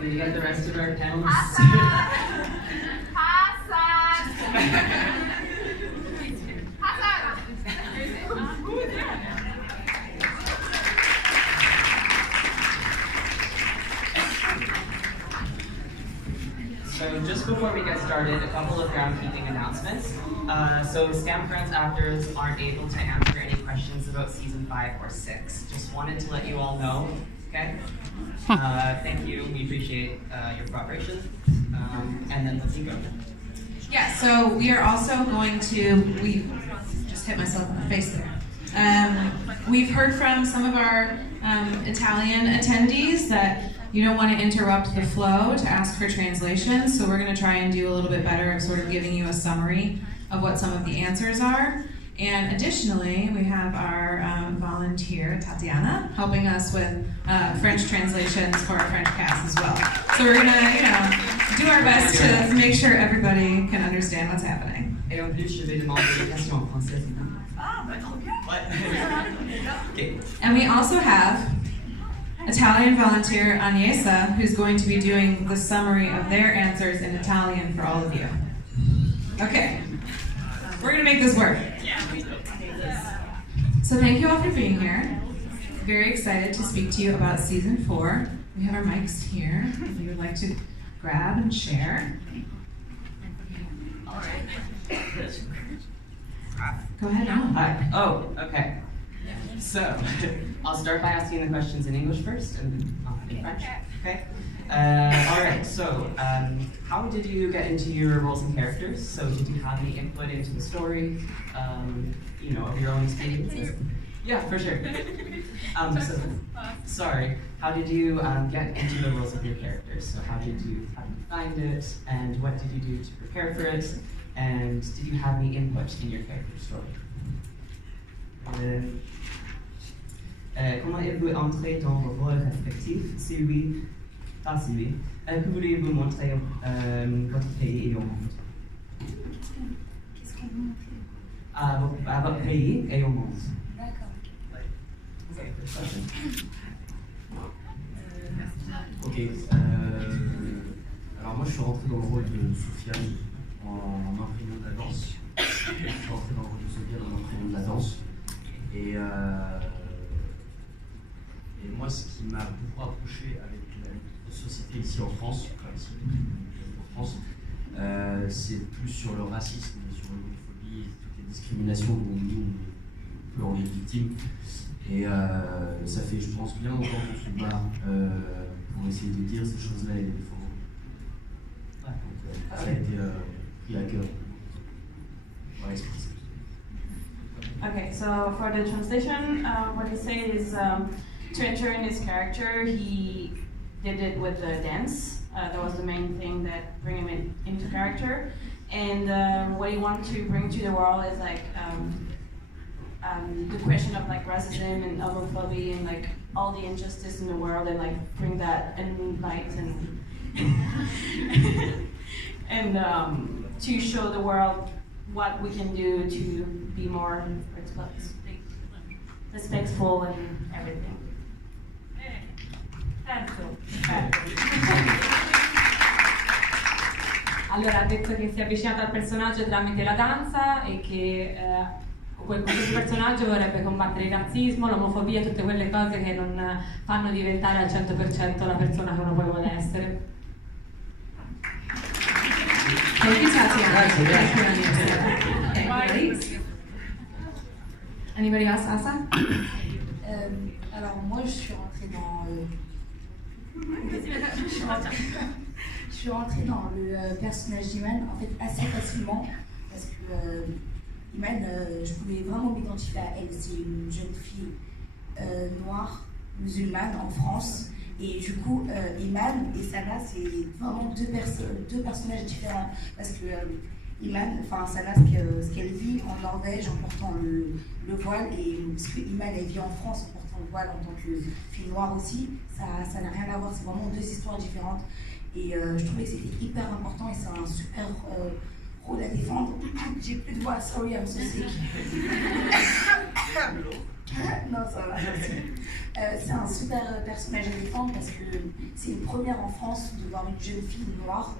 Can we get the rest of our panelists? Hassan! So just before we get started, a couple of groundkeeping announcements. So Skam Friends actors aren't able to answer any questions about season 5 or 6. Just wanted to let you all know, okay? Thank you, we appreciate your cooperation. And then let's go. Yeah, so we are also going to, we just hit myself in the face there. We've heard from some of our Italian attendees that you don't want to interrupt the flow to ask for translations, so we're going to try and do a little bit better of sort of giving you a summary of what some of the answers are. And additionally, we have our volunteer, Tatiana, helping us with French translations for our French cast as well. So we're going to, do our best to make sure everybody can understand what's happening. Et en plus, je vais demander des questions en français. Ah, bah trop bien! Okay. And we also have Italian volunteer Agnesa, who's going to be doing the summary of their answers in Italian for all of you. Okay, we're gonna make this work. So thank you all for being here. Very excited to speak to you about season 4. We have our mics here, if you would like to grab and share. Go ahead now. Hi. Oh, okay. So, I'll start by asking the questions in English first, and in French. Okay. All right. So, how did you get into your roles and characters? So, did you have any input into the story? You know, of your own experiences? Yeah, for sure. So, sorry. How did you get into the roles of your characters? So, how did you find it, and what did you do to prepare for it? And did you have any input in your character story? Comment êtes-vous entré dans vos rôles respectifs? Si oui, si oui, que voulez-vous montrer votre pays et au monde? Qu'est-ce qu'on veut montrer? À votre pays et au monde. D'accord. Okay, good question. Ok. Alors moi je suis rentré dans le rôle de Soufiane en imprimant de la danse. Je suis rentré dans le rôle de Soufiane en imprimant de la danse. Et moi, ce qui m'a beaucoup approché avec la société ici en France, c'est plus sur le racisme, sur l'homophobie, toutes les discriminations dont nous, on peut en être victime. Et ça fait, je pense, bien longtemps qu'on se bat pour essayer de dire ces choses-là et les défendre. Donc, ça a été pris à cœur. Voilà, expliquer ça. Okay, so for the translation, what he said is to enter in his character, he did it with the dance. That was the main thing that bring him into character. And what he wanted to bring to the world is like the question of like racism and homophobia and like all the injustice in the world, and like bring that in new light and to show the world what we can do to be more respectful and everything. Allora ha detto che si è avvicinato al personaggio tramite la danza e che con questo personaggio vorrebbe combattere il razzismo, l'omofobia, tutte quelle cose che non fanno diventare al 100% la persona che uno poi vuole essere. Thank you, Tatiana. Okay, Laïs. Anybody else, Assa? Alors moi je suis rentrée dans je suis rentrée dans le personnage d'Iman en fait assez facilement parce que Iman, je pouvais vraiment m'identifier à elle. C'est une jeune fille noire, musulmane en France. Et du coup, Iman et Sylla, c'est vraiment deux personnages différents. Parce que Iman, enfin Sylla, ce qu'elle vit en Norvège en portant le voile, et ce que Iman elle vit en France en portant le voile en tant que fille noire aussi, ça n'a rien à voir. C'est vraiment deux histoires différentes. Et je trouvais que c'était hyper important et c'est un super rôle à défendre. J'ai plus de voix, sorry, I'm so sick. Non, ça va. C'est un super personnage à défendre parce que c'est une première en France de voir une jeune fille noire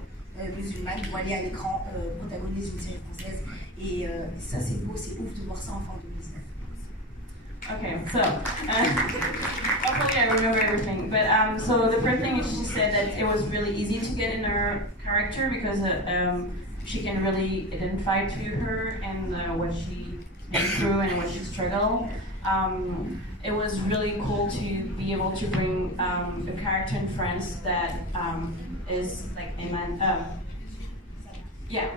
musulmane voilée à l'écran protagonise une série française. Et ça, c'est beau, c'est ouf de voir ça en fin 2019. Okay, so hopefully I remember everything. But so the first thing is she said that it was really easy to get in her character because she can really identify to her and what she went through and what she struggled. It was really cool to be able to bring a character in France that is like Iman. Yeah,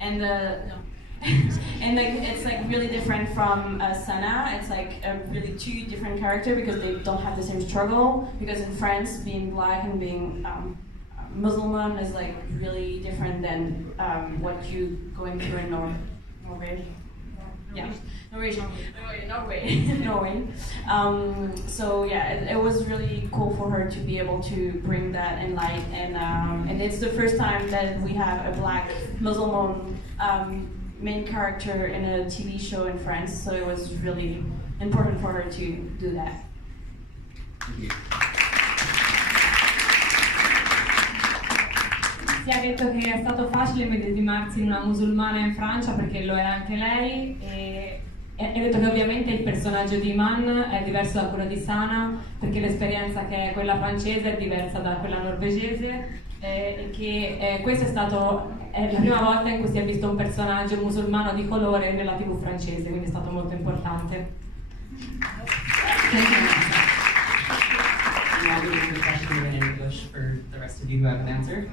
and and like it's like really different from Sana. It's like a really two different character because they don't have the same struggle. Because in France, being black and being Muslim is like really different than what you going through in Norway. Yeah, Norway. So yeah, it was really cool for her to be able to bring that in light, and it's the first time that we have a black Muslim main character in a TV show in France. So it was really important for her to do that. Si è detto che è stato facile medesimarsi in una musulmana in Francia perché lo è anche lei e ha detto che ovviamente il personaggio di Iman è diverso da quello di Sana perché l'esperienza che è quella francese è diversa da quella norvegese e che questa è la prima volta in cui si è visto un personaggio musulmano di colore nella TV francese, quindi è stato molto importante. I'll be the question in English for the rest of you who haven't answered.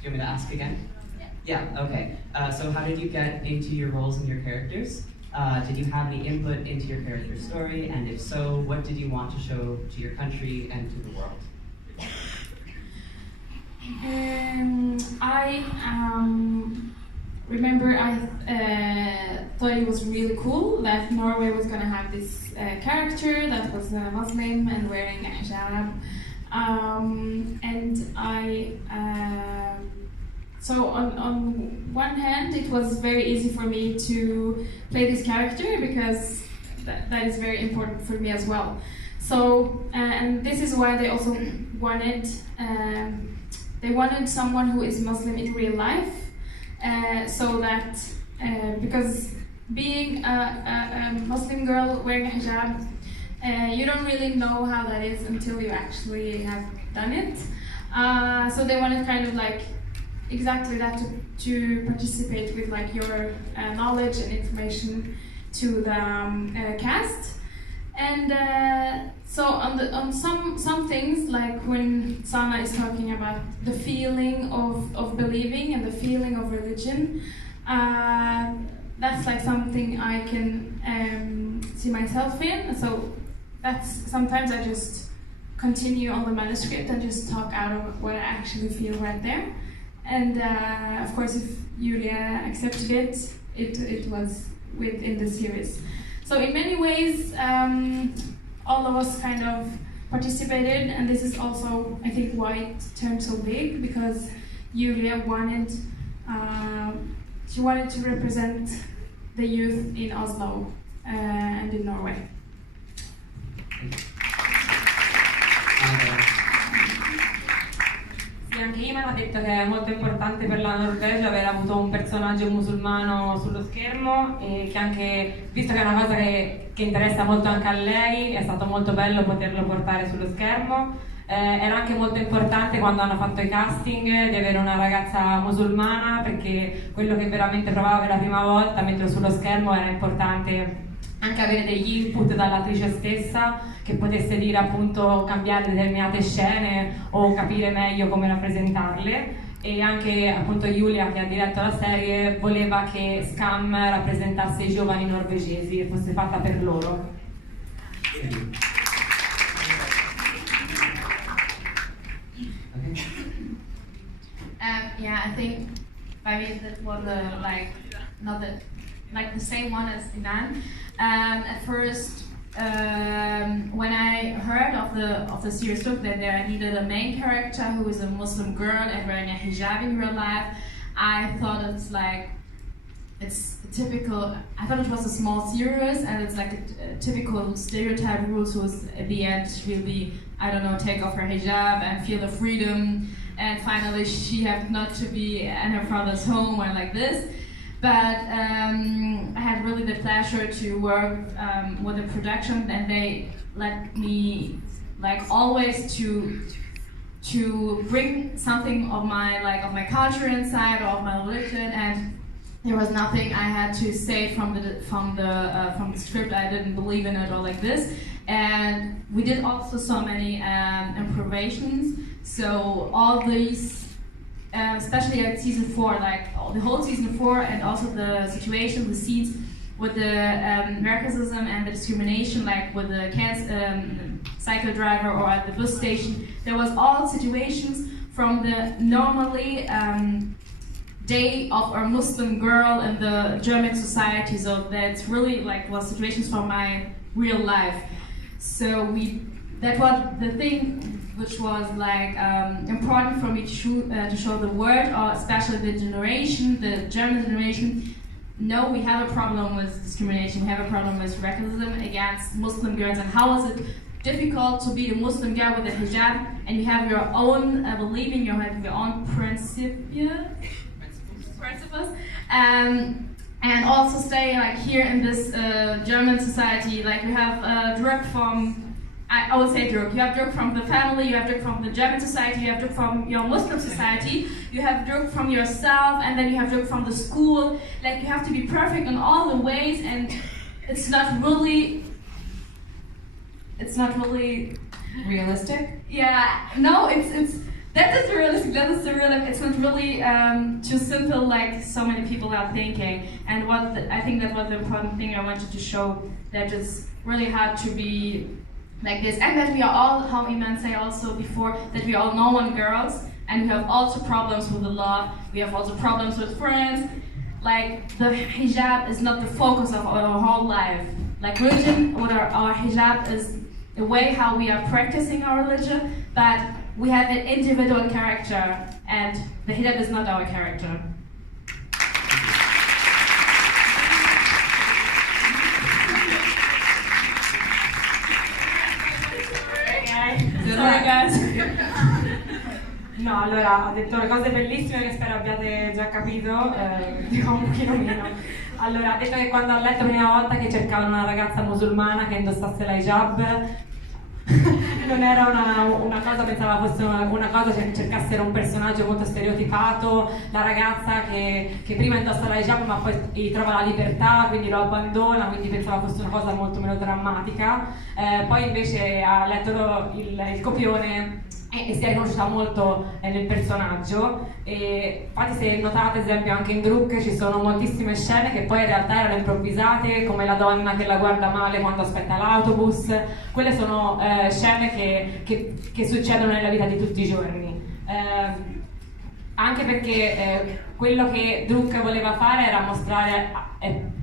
Do you want me to ask again? Yeah, okay. So how did you get into your roles and your characters? Did you have any input into your character's story? And if so, what did you want to show to your country and to the world? I remember I thought it was really cool that Norway was going to have this character that was Muslim and wearing a hijab. And I so on one hand it was very easy for me to play this character because that is very important for me as well. So and this is why they also wanted someone who is Muslim in real life, so that because being a Muslim girl wearing a hijab, you don't really know how that is until you actually have done it. So they wanted kind of like exactly that to participate with like your knowledge and information to the cast. And so on some things, like when Sana is talking about the feeling of believing and the feeling of religion, that's like something I can see myself in. So that's sometimes I just continue on the manuscript and just talk out of what I actually feel right there. And of course, if Julia accepted it, it was within the series. So in many ways, all of us kind of participated, and this is also, I think, why it turned so big, because Julia wanted to represent the youth in Oslo and in Norway. Sì, anche Iman ha detto che è molto importante per la Norvegia aver avuto un personaggio musulmano sullo schermo e che anche, visto che è una cosa che interessa molto anche a lei, è stato molto bello poterlo portare sullo schermo. Era anche molto importante quando hanno fatto i casting di avere una ragazza musulmana, perché quello che veramente provavo per la prima volta mentre sullo schermo era importante anche avere degli input dall'attrice stessa che potesse dire appunto cambiare determinate scene o capire meglio come rappresentarle, e anche appunto Julia, che ha diretto la serie, voleva che Skam rappresentasse i giovani norvegesi e fosse fatta per loro. Yeah, I think by me that was not the same one as Iman. At first, when I heard of the series book that I needed a main character who is a Muslim girl and wearing a hijab in real life, I thought it's like it's a typical. I thought it was a small series, and it's like a typical stereotype rules. Who's at the end will be, I don't know, take off her hijab and feel the freedom, and finally she have not to be in her father's home or like this. But I had really the pleasure to work with the production, and they let me like always to bring something of my culture inside, or of my religion, and there was nothing I had to say from the script. I didn't believe in it or like this. And we did also so many improvisations. So all these, especially at season 4, like the whole season 4, and also the situations, the scenes with the racism and the discrimination, like with the cycle driver or at the bus station, there was all situations from the normally day of a Muslim girl in the German society. So that's really like was situations from my real life. So that was the thing which was like important for me to show the world, or especially the generation, the German generation. No, we have a problem with discrimination. We have a problem with racism against Muslim girls. And how is it difficult to be a Muslim girl with a hijab, and you have your own believing, you have your own principles, and also stay like here in this German society. Like you have drug from. I would say drug. You have drug from the family, you have drug from the German society, you have drug from your Muslim society, you have drug from yourself, and then you have drug from the school. Like you have to be perfect in all the ways, and it's not really realistic. Yeah, no, that is realistic. That is the real. It's not really too simple like so many people are thinking. And I think that was the important thing I wanted to show, that it's really hard to be like this, and that we are all, how Iman said also before, that we are all normal girls, and we have also problems with the law, we have also problems with friends. Like the hijab is not the focus of our whole life. Like religion, or our hijab is the way how we are practicing our religion, but we have an individual character, and the hijab is not our character. Sorry guys. No, allora ha detto le cose bellissime che spero abbiate già capito, dico un pochino meno. Allora ha detto che quando ha letto la prima volta che cercavano una ragazza musulmana che indossasse la hijab, non era una cosa, pensava fosse una cosa, cercassero un personaggio molto stereotipato, la ragazza che prima indossa la hijab ma poi trova la libertà, quindi lo abbandona, quindi pensava fosse una cosa molto meno drammatica. Poi invece ha letto il copione e si è riconosciuta molto nel personaggio, e infatti se notate ad esempio anche in Druk ci sono moltissime scene che poi in realtà erano improvvisate, come la donna che la guarda male quando aspetta l'autobus. Quelle sono scene che succedono nella vita di tutti i giorni, anche perché quello che Druk voleva fare era mostrare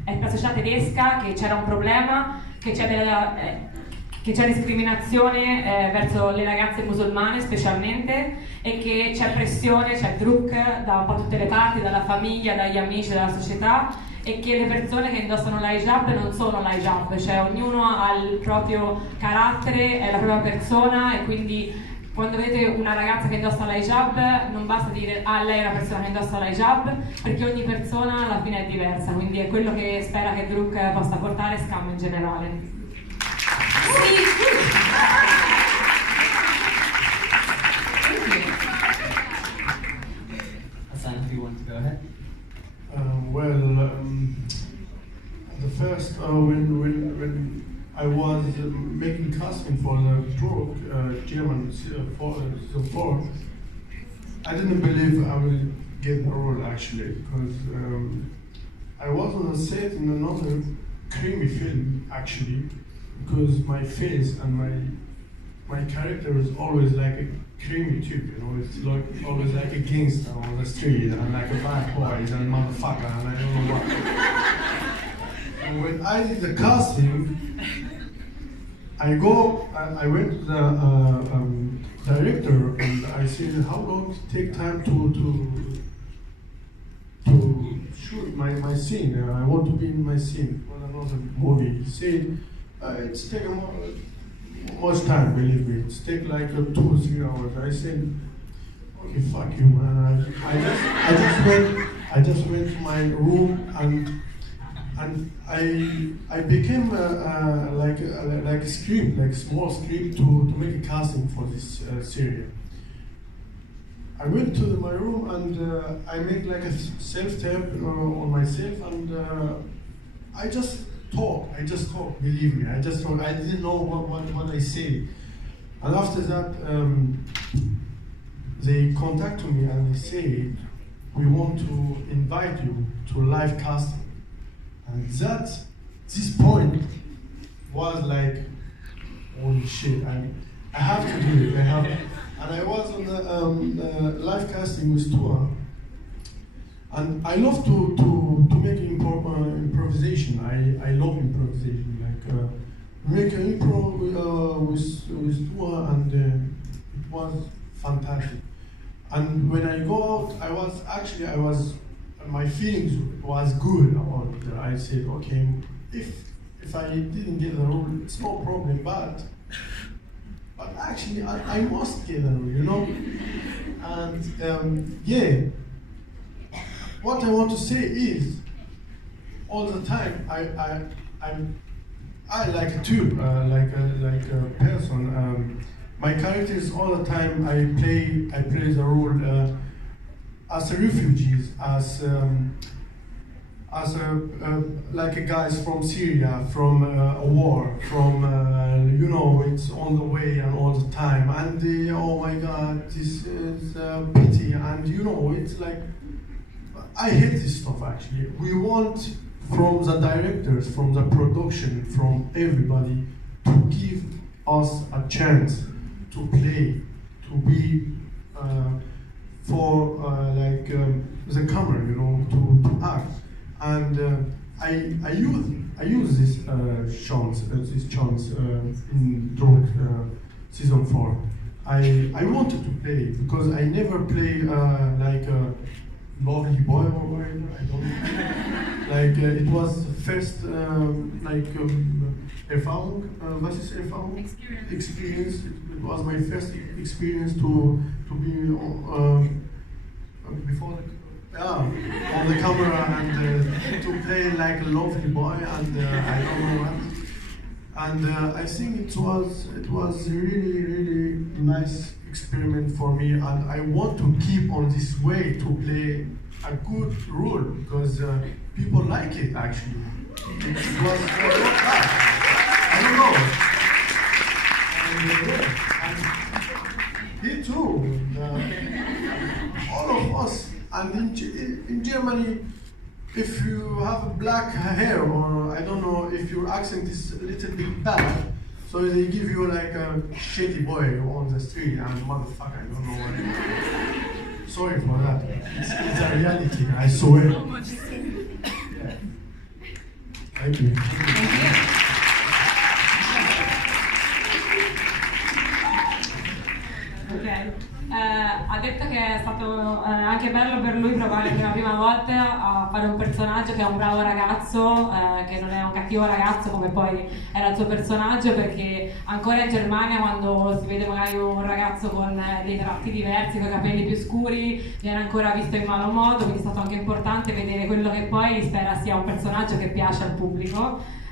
alla società tedesca che c'era un problema, che c'è discriminazione verso le ragazze musulmane specialmente, e che c'è pressione, c'è Druk da un po' tutte le parti, dalla famiglia, dagli amici, dalla società, e che le persone che indossano la hijab non sono la hijab, cioè ognuno ha il proprio carattere, è la propria persona, e quindi quando vedete una ragazza che indossa la hijab non basta dire lei è una persona che indossa la hijab, perché ogni persona alla fine è diversa, quindi è quello che spera che Druk possa portare Skam in generale. Hassan, if you want to go ahead. The first when I was making casting for the German form, I didn't believe I would get the role actually, because I was on a set in another creamy film actually, because my face and my character is always like a creamy type, you know, it's like always like a gangster on the street and like a bad boy and a motherfucker and I don't know what. And when I did the casting, I went to the director and I said, how long does it take time to shoot shoot my scene. I want to be in my scene for another movie. He said, it's taking much time, believe me. It's take like 2 or 3 hours. I said, okay, fuck you, man. I just went to my room and I became like a script, like a small script to make a casting for this series. I went to my room and I made like a self-tape on myself, and I just talk, believe me, I just talk. I didn't know what I say. And after that, they contacted me and they said, we want to invite you to live casting. And this point was like, holy shit, I have to do it, And I was on the live casting with Tua, and I love to make improvisation. I love improvisation. Like make an improv with Tua, and it was fantastic. And when I go out, my feelings was good about it. I said, okay, if I didn't get the role, it's no problem, but actually I must get the role, you know? And yeah, what I want to say is, all the time, I like a tube, like a person. My characters all the time, I play the role as a refugees, as like a guys from Syria, from a war, from you know, it's on the way and all the time, and oh my God, this is pity, and you know, it's like, I hate this stuff actually. We want from the directors, from the production, from everybody, to give us a chance to play, to be for like the camera, you know, to act. And I use this chance in Drunk season 4. I wanted to play because I never play like a lovely boy or whatever. I don't know. Like it was first like El-Fawwal, what is El-Fawwal? Experience. It was my first experience to be before on the camera and to play like a lovely boy, and I don't know what. And I think it was really nice experiment for me, and I want to keep on this way to play a good role because people like it actually. It was I don't know. And he too. All of us. And in Germany, if you have black hair, or I don't know if your accent is a little bit bad, so they give you like a shitty boy on the street, and motherfucker, I don't know what. Sorry for that. It's a reality, I swear. Yeah. Thank you. Ok. Ha detto che è stato anche bello per lui provare per la prima volta a fare un personaggio che è un bravo ragazzo, che non è un cattivo ragazzo come poi era il suo personaggio, perché ancora in Germania quando si vede magari un ragazzo con dei tratti diversi, con i capelli più scuri, viene ancora visto in malo modo, quindi è stato anche importante vedere quello che poi spera sia un personaggio che piace al pubblico.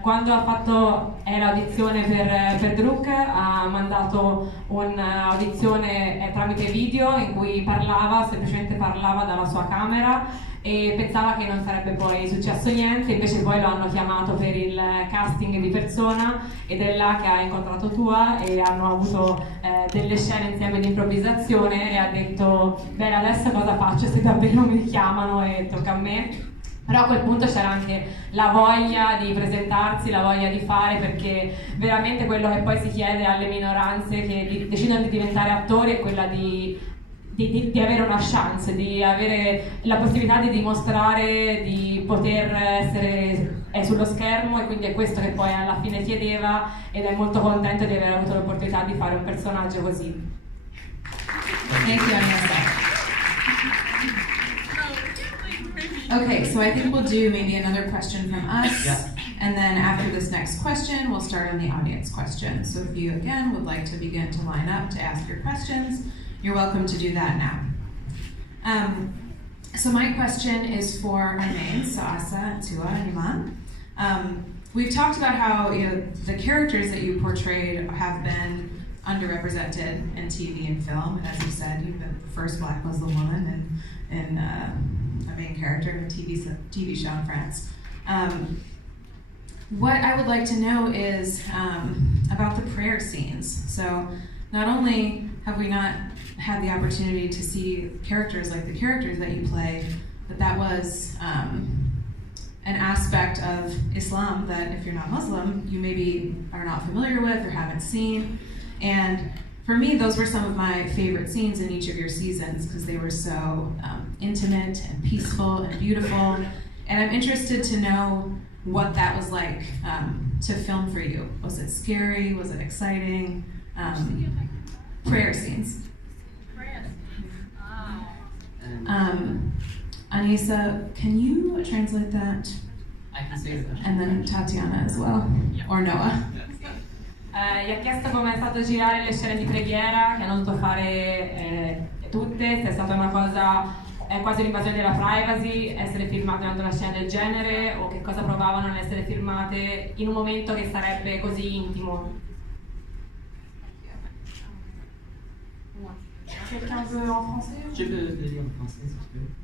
Quando ha fatto l'audizione per Druk, ha mandato un'audizione tramite video in cui semplicemente parlava dalla sua camera, e pensava che non sarebbe poi successo niente, invece poi lo hanno chiamato per il casting di persona ed è là che ha incontrato Tua e hanno avuto delle scene insieme di improvvisazione, e ha detto bene, adesso cosa faccio se davvero mi chiamano e tocca a me? Però a quel punto c'era anche la voglia di presentarsi, la voglia di fare, perché veramente quello che poi si chiede alle minoranze che decidono di diventare attori è quella di avere una chance, di avere la possibilità di dimostrare di poter essere sullo schermo, e quindi è questo che poi alla fine chiedeva, ed è molto contento di aver avuto l'opportunità di fare un personaggio così. Thank you, Assa. Okay, so I think we'll do maybe another question from us. Yeah. And then after this next question, we'll start on the audience questions. So if you, again, would like to begin to line up to ask your questions, you're welcome to do that now. So my question is for our mains, so Assa, and Sylla, and Iman. We've talked about how the characters that you portrayed have been underrepresented in TV and film. And as you said, you've been the first Black Muslim woman in a main character in a TV show in France. What I would like to know is about the prayer scenes. So not only have we not had the opportunity to see characters like the characters that you play, but that was an aspect of Islam that if you're not Muslim, you maybe are not familiar with or haven't seen. And for me, those were some of my favorite scenes in each of your seasons because they were so intimate and peaceful and beautiful. And I'm interested to know what that was like to film for you. Was it scary? Was it exciting? Prayer scenes. Anissa, can you translate that? I can say that. And then Tatiana as well, or Noah. Gli ha chiesto come è stato girare le scene di preghiera, che hanno dovuto fare tutte, se è stata una cosa, quasi un'invasione della privacy, essere filmate durante una scena del genere, o che cosa provavano nell'essere filmate in un momento che sarebbe così intimo. Quelqu'un veut en français? Je peux le dire en français si tu veux.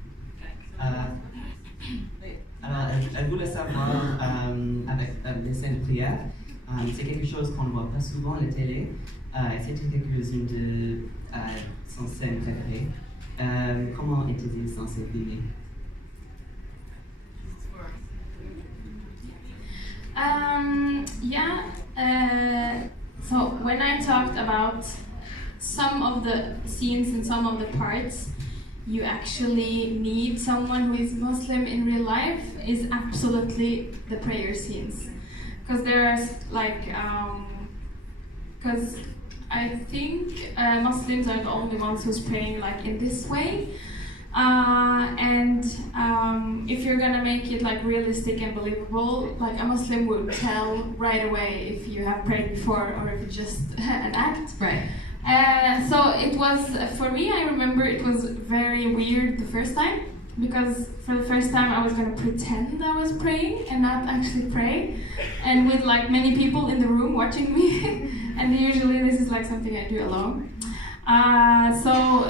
Alors, elle voulait savoir, avec les scènes de prière, c'est quelque chose qu'on ne voit pas souvent à la télé. C'était quelques-unes de son scènes préférées. Comment était-il censé filmer? So when I talked about some of the scenes and some of the parts, you actually need someone who is Muslim in real life is absolutely the prayer scenes. Because there's like, because I think Muslims are the only ones who's praying like in this way. And if you're gonna make it like realistic and believable, like a Muslim would tell right away if you have prayed before or if it's just an act. Right. So it was, for me, I remember it was very weird the first time, because for the first time I was going to pretend I was praying and not actually pray, and with like many people in the room watching me, and usually this is like something I do alone. So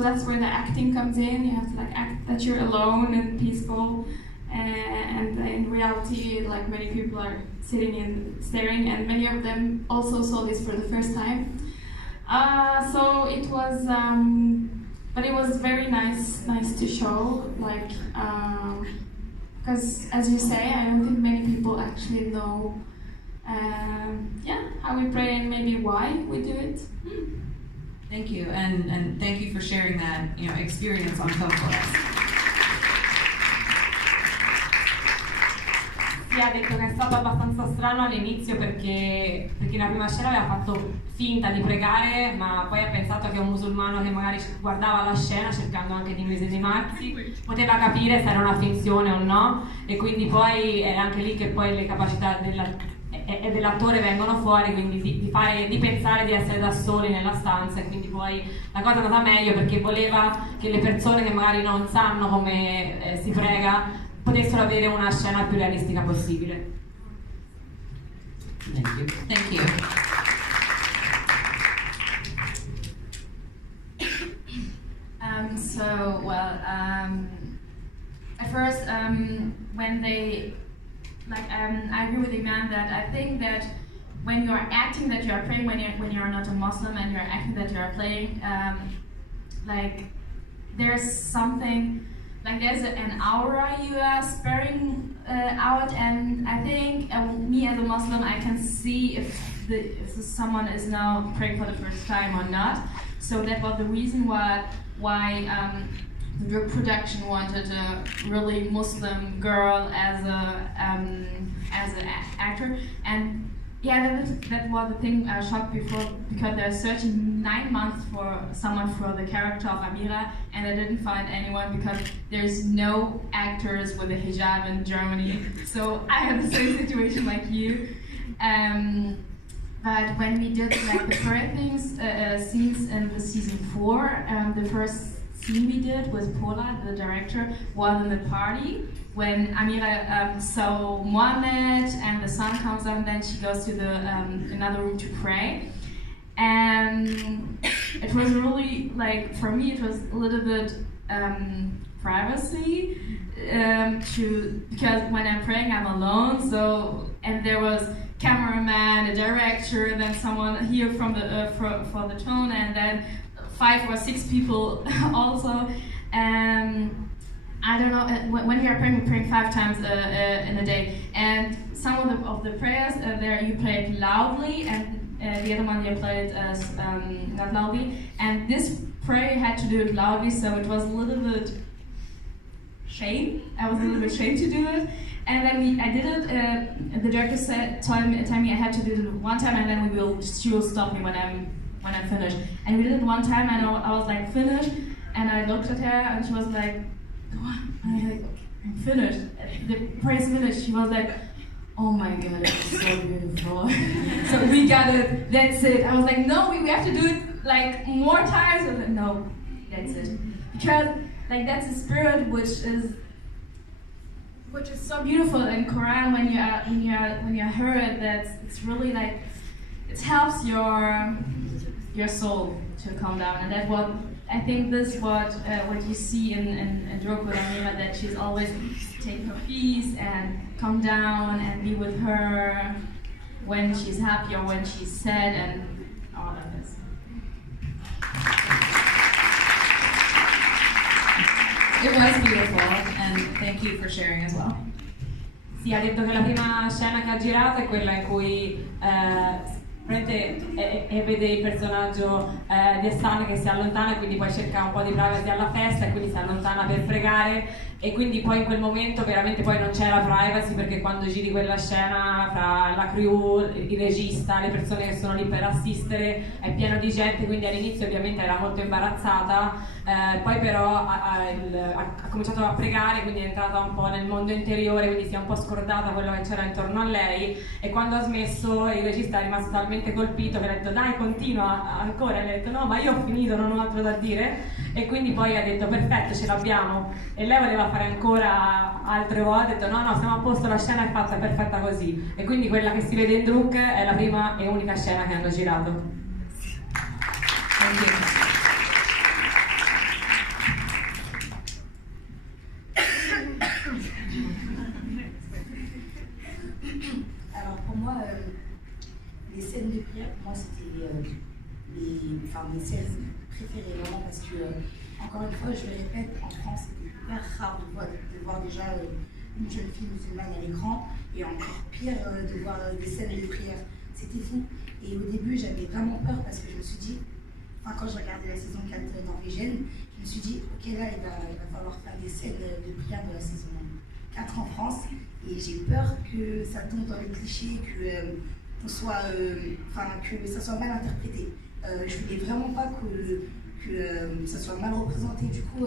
that's where the acting comes in. You have to like act that you're alone and peaceful, and in reality, like many people are sitting and staring, and many of them also saw this for the first time. So it was, but it was very nice to show, like, because as you say, I don't think many people actually know, how we pray and maybe why we do it. Thank you, and thank you for sharing that experience on film for us. Ha detto che è stato abbastanza strano all'inizio perché nella prima scena aveva fatto finta di pregare, ma poi ha pensato che un musulmano che magari guardava la scena cercando anche di medesimarsi poteva capire se era una finzione o no, e quindi poi è anche lì che poi le capacità dell'attore vengono fuori, quindi di pensare di essere da soli nella stanza, e quindi poi la cosa è andata meglio perché voleva che le persone che magari non sanno come si prega potessero avere una scena più realistica possibile. Thank you. Thank you. At first, when they, I agree with Iman that I think that when you are acting that you are praying, when you are not a Muslim and you are acting that you are playing, there's something. Like there's an aura you are sparing out, and I think me as a Muslim, I can see if someone is now praying for the first time or not. So that was the reason why the production wanted a really Muslim girl as an actor, and Yeah, that was the thing I shocked before, because they're searching 9 months for someone for the character of Amira, and I didn't find anyone because there's no actors with a hijab in Germany. So I had the same situation like you. But when we did like the prayer scenes in the season 4, the first scene we did with Paula, the director, was in the party when Amira saw Mohammed and the sun comes up, and then she goes to the another room to pray. And it was really, like, for me it was a little bit privacy, because when I'm praying I'm alone, so, and there was cameraman, a director, then someone here from the for the tone, and then 5 or 6 people also. I don't know, when we are praying, we're praying 5 times in a day, and some of the prayers there you play it loudly, and the other one you played not loudly, and this prayer you had to do it loudly, so it was a little bit shame. I was a little bit ashamed to do it, and then I did it. The director told me I had to do it 1 time, and then she will stop me when I'm finished. And we did it 1 time, and I was like finished, and I looked at her, and she was like, "Go on." And I was like, "Okay, I'm finished." The prayer is finished. She was like, "Oh my God, it was so beautiful." So we got it. That's it. I was like, "No, we have to do it like more times." I was like, "No, that's it," because like that's the spirit which is so beautiful in Quran when you hear it. That it's really like it helps your soul to calm down, and that's what I think. This what you see in Drog with Amira, that she's always take her peace and calm down and be with her when she's happy or when she's sad and all of this. It was beautiful, and thank you for sharing as well. Sì, ha detto che la prima scena che ha girato è quella in cui vede il personaggio di Hassan che si allontana, e quindi poi cerca un po' di privacy alla festa e quindi si allontana per pregare, e quindi poi in quel momento veramente poi non c'era privacy, perché quando giri quella scena fra la crew, il regista, le persone che sono lì per assistere, è pieno di gente, quindi all'inizio ovviamente era molto imbarazzata, poi però ha cominciato a pregare, quindi è entrata un po' nel mondo interiore, quindi si è un po' scordata quello che c'era intorno a lei, e quando ha smesso il regista è rimasto talmente colpito che ha detto "dai, continua ancora", e lei ha detto "no, ma io ho finito, non ho altro da dire", e quindi poi ha detto "perfetto, ce l'abbiamo", e lei voleva fare ancora altre volte, ha detto no, siamo a posto, la scena è fatta, è perfetta così, e quindi quella che si vede in Druk è la prima e unica scena che hanno girato. Thank you. Alors pour moi, les scènes de prière, pour moi c'était mes scènes préférées, vraiment, parce que, encore une fois, je le répète, en France c'était hyper rare de voir déjà une jeune fille musulmane à l'écran, et encore pire de voir des scènes de prière. C'était fou. Et au début j'avais vraiment peur, parce que je me suis dit, quand j'ai regardé la saison 4 norvégienne, je me suis dit, ok, là il va falloir faire des scènes de prière de la saison 4 en France, et j'ai peur que ça tombe dans les clichés, que ça soit mal interprété. Je voulais vraiment pas que ça soit mal représenté. Du coup,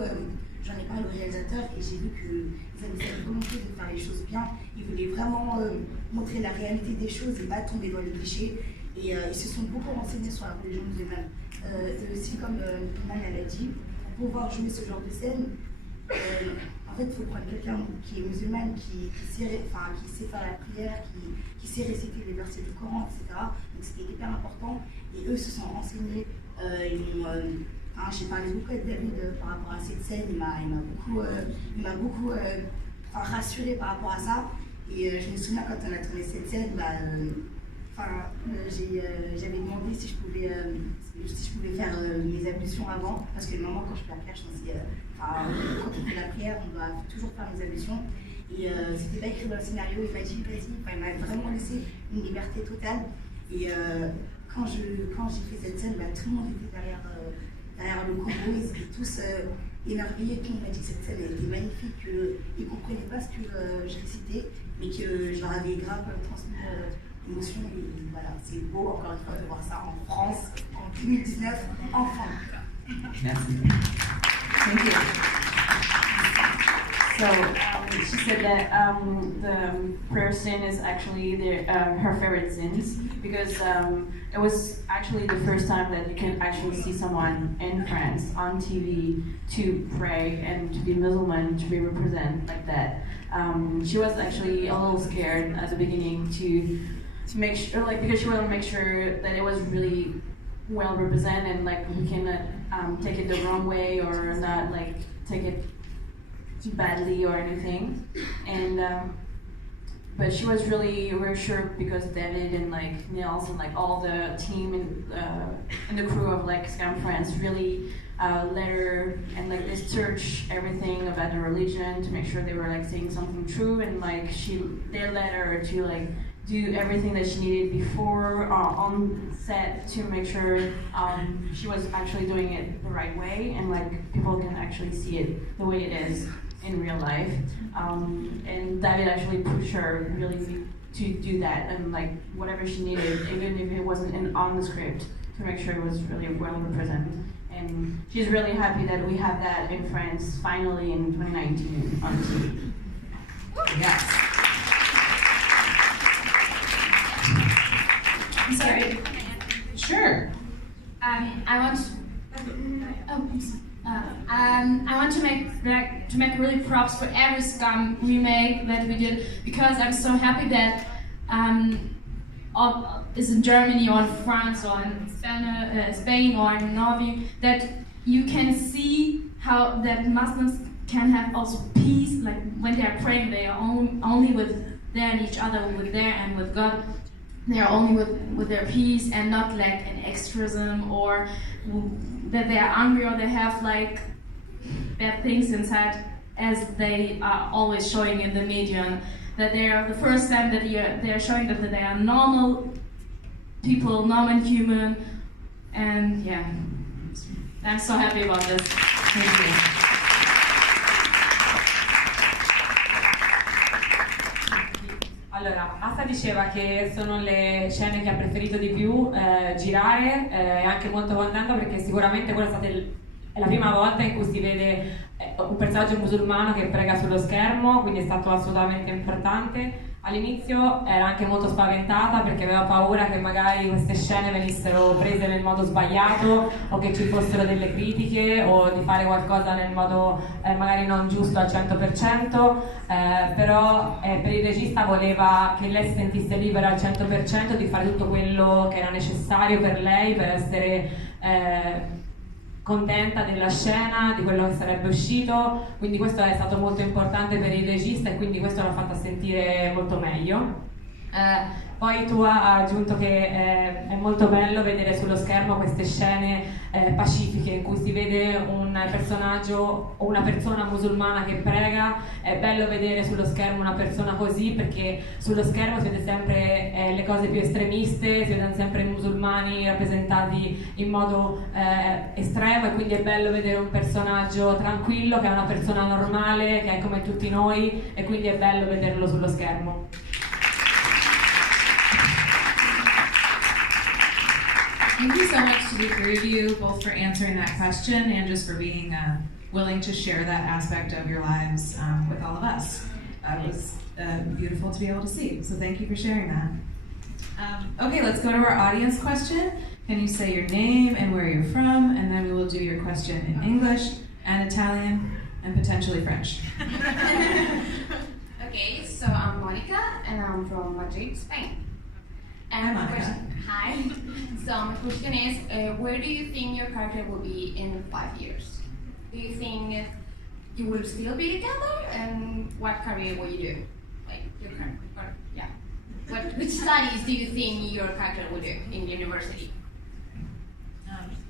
j'en ai parlé au réalisateur, et j'ai vu qu'ils avaient cette volonté de faire les choses bien. Ils voulaient vraiment montrer la réalité des choses et pas tomber dans les clichés. Et ils se sont beaucoup renseignés sur la religion musulmane. Et aussi, comme Iman l'a dit, pour pouvoir jouer ce genre de scène, en fait, il faut prendre quelqu'un qui est musulman, qui sait faire la prière, qui sait réciter les versets du Coran, etc. Donc c'était hyper important. Et eux se sont renseignés. J'ai parlé beaucoup avec David par rapport à cette scène. Il m'a beaucoup rassuré par rapport à ça. Et je me souviens, quand on a tourné cette scène, j'avais demandé si je pouvais faire mes ablutions avant, parce que normalement quand je fais la prière, je me dis, quand on fait la prière, on doit toujours faire les ablutions. Et c'était pas écrit dans le scénario. Il m'a dit vas-y, il m'a vraiment laissé une liberté totale. Et quand j'ai fait cette scène, tout le monde était derrière le combo, ils étaient tous émerveillés. Tout le monde m'a dit que cette scène était magnifique, qu'ils ne comprenaient pas ce que je récitais, mais que je leur avais grave transmis émotion. Et voilà, c'est beau encore une fois de voir ça en France en 2019, enfin. Merci. Thank you. So she said that the prayer sin is actually her favorite sins because it was actually the first time that you can actually see someone in France on TV to pray and to be Muslim, to be represented like that. She was actually a little scared at the beginning to make sure, like, because she wanted to make sure that it was really well represented and like we cannot take it the wrong way or not like take it badly or anything, and but she was really reassured because David and like Nils and like all the team and the crew of like Skam France really let her and like they searched everything about the religion to make sure they were like saying something true, and like they let her to like do everything that she needed before on set to make sure she was actually doing it the right way and like people can actually see it the way it is in real life, and David actually pushed her really to do that and like whatever she needed, even if it wasn't on the script, to make sure it was really well represented. And she's really happy that we have that in France finally in 2019 on TV. Yes. I'm sorry. Sure. I want to make really props for every Skam remake that we did, because I'm so happy that is in Germany or in France or in Spain or in Norway, that you can see how that Muslims can have also peace, like when they are praying they are only with each other, with their and with God. They are only with their peace and not like an extremism or that they are angry or they have like bad things inside, as they are always showing in the media. That they are the first time that they are showing that they are normal people, normal human, and yeah, I'm so happy about this. Thank you. Allora, Assa diceva che sono le scene che ha preferito di più girare, è anche molto contenta perché sicuramente quella è stata la prima volta in cui si vede un personaggio musulmano che prega sullo schermo, quindi è stato assolutamente importante. All'inizio era anche molto spaventata perché aveva paura che magari queste scene venissero prese nel modo sbagliato o che ci fossero delle critiche o di fare qualcosa nel modo magari non giusto al 100%, però per il regista voleva che lei si sentisse libera al 100% di fare tutto quello che era necessario per lei per essere contenta della scena, di quello che sarebbe uscito, quindi questo è stato molto importante per il regista e quindi questo l'ha fatta sentire molto meglio. Poi tu hai aggiunto che è molto bello vedere sullo schermo queste scene pacifiche in cui si vede un personaggio o una persona musulmana che prega. È bello vedere sullo schermo una persona così, perché sullo schermo si vede sempre le cose più estremiste, si vedono sempre i musulmani rappresentati in modo estremo, e quindi è bello vedere un personaggio tranquillo che è una persona normale, che è come tutti noi, e quindi è bello vederlo sullo schermo. Thank you so much to the three of you, both for answering that question and just for being willing to share that aspect of your lives with all of us. It was beautiful to be able to see, so thank you for sharing that. Okay, let's go to our audience question. Can you say your name and where you're from, and then we will do your question in English and Italian and potentially French. Okay, so I'm Monica and I'm from Madrid, Spain. And Hi, Monica. Hi. So my question is, where do you think your character will be in 5 years? Do you think you will still be together, and what career will you do? Like your current, yeah. Which studies do you think your character will do in university?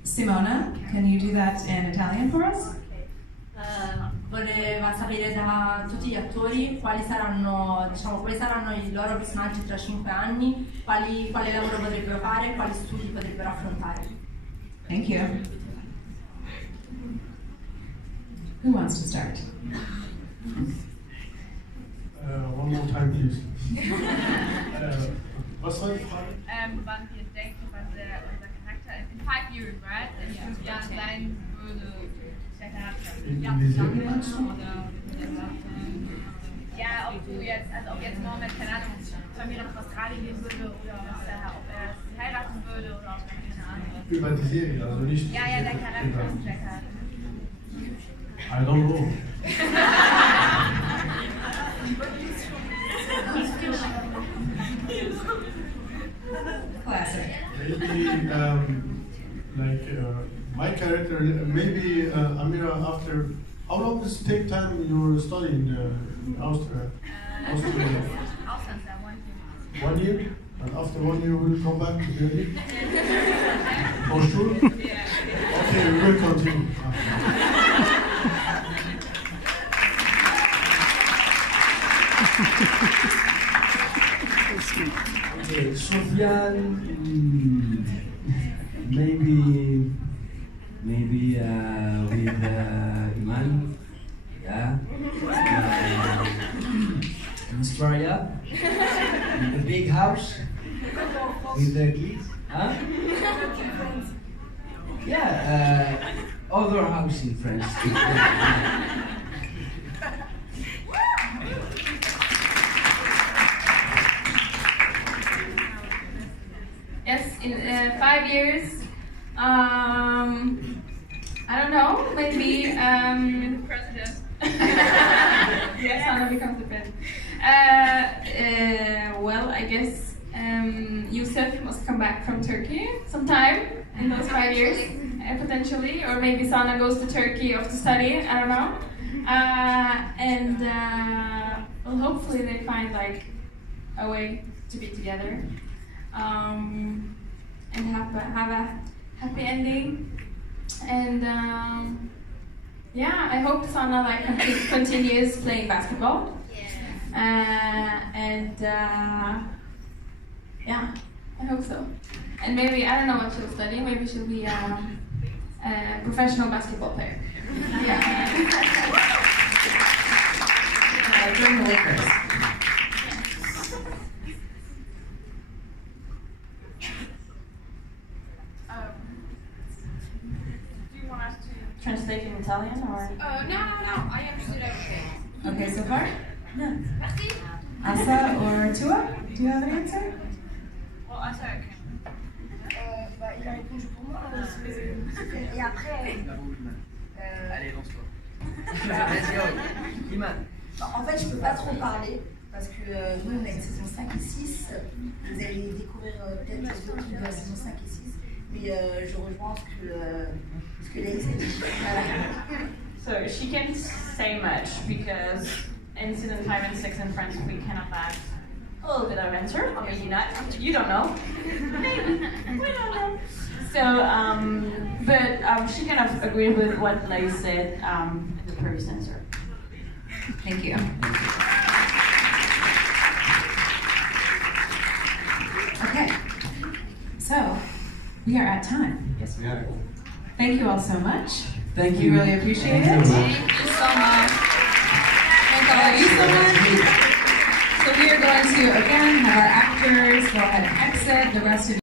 Simona, can you do that in Italian for us? Voleva sapere da tutti gli attori quali saranno i loro personaggi tra 5 anni, quale lavoro potrebbero fare, quali studi potrebbero affrontare. Thank you. Who wants to start? One more time, please. Was war In die Serie? Ja, ob du jetzt, also ob jetzt Mohammed, keine Ahnung, Familie nach Australien gehen würde oder ob er sie heiraten würde oder ob er keine Ahnung. Über die Serie, also nicht. Ja, ja, der Charakter. I don't know. Classic. Maybe my character, maybe Amira, after how long does it take time you study in Austria? Australia? Ausland, 1 year. 1 year? And after 1 year you will come back to Berlin? For sure? Okay, we will continue. Okay, Sofian, maybe with Iman, yeah. In Australia, in the big house with the kids, huh? Yeah, other house in France too. Yes, in 5 years, I don't know, maybe President. yes, Anna becomes the president. Well, I guess Yusuf must come back from Turkey sometime in those 5 years, potentially, or maybe Sana goes to Turkey to study. I don't know, well, hopefully they find like a way to be together. And have a happy ending, and yeah, I hope Sana like continues playing basketball. Yeah, I hope so. And maybe I don't know what she'll study. Maybe she'll be a professional basketball player. Yeah. Join the Lakers. Translate in Italian or? No, I understood everything. Okay, so far? No. Merci. Assa or Tua? Do you have an answer? Well, Assa, Il a répondu pour moi. Et après. Allez, lance-toi. Vas-y, Iman. En fait, je ne peux pas trop parler parce que nous, on a une saison 5 et 6. Vous allez découvrir peut-être les autres trucs de la saison 5 et 6. Mais je rejoins ce que Laïs a dit. So she can't say much because in season 5 and 6 in France we cannot have a little bit of answer, or maybe not. You don't know. Maybe. We don't know. So, but she kind of agreed with what Laïs said in the previous answer. Thank you. Okay, so we are at time. Yes, we are. Thank you all so much. Thank We you. really appreciate it. Thank you. Thank you so much. Thank all of you so much. So we are going to again have our actors go ahead and exit. The rest of